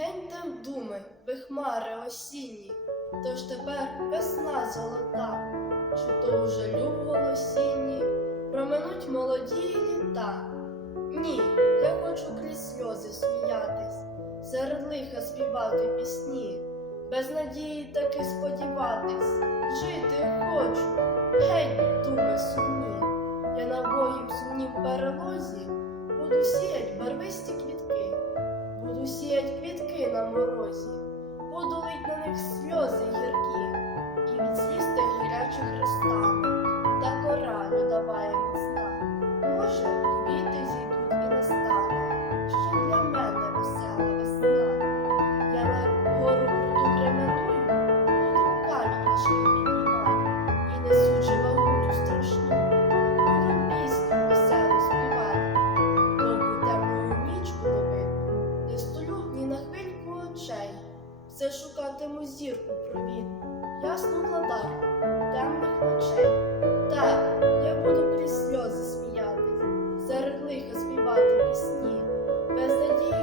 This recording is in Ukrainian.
Підем думи, ви хмари осінні, тож тепер весна золота, чи то уже люб голосінні, проминуть молоді літа. Ні, я хочу крізь сльози сміятись, серед лиха співати пісні, без надії таки сподіватись, жити хочу, геть, на морозі, буду лить на них сльози все шукатиму зірку провідну, ясну владарку темних ночей. Так, я буду крізь сльози сміятись, серед лиха співати пісні, без надії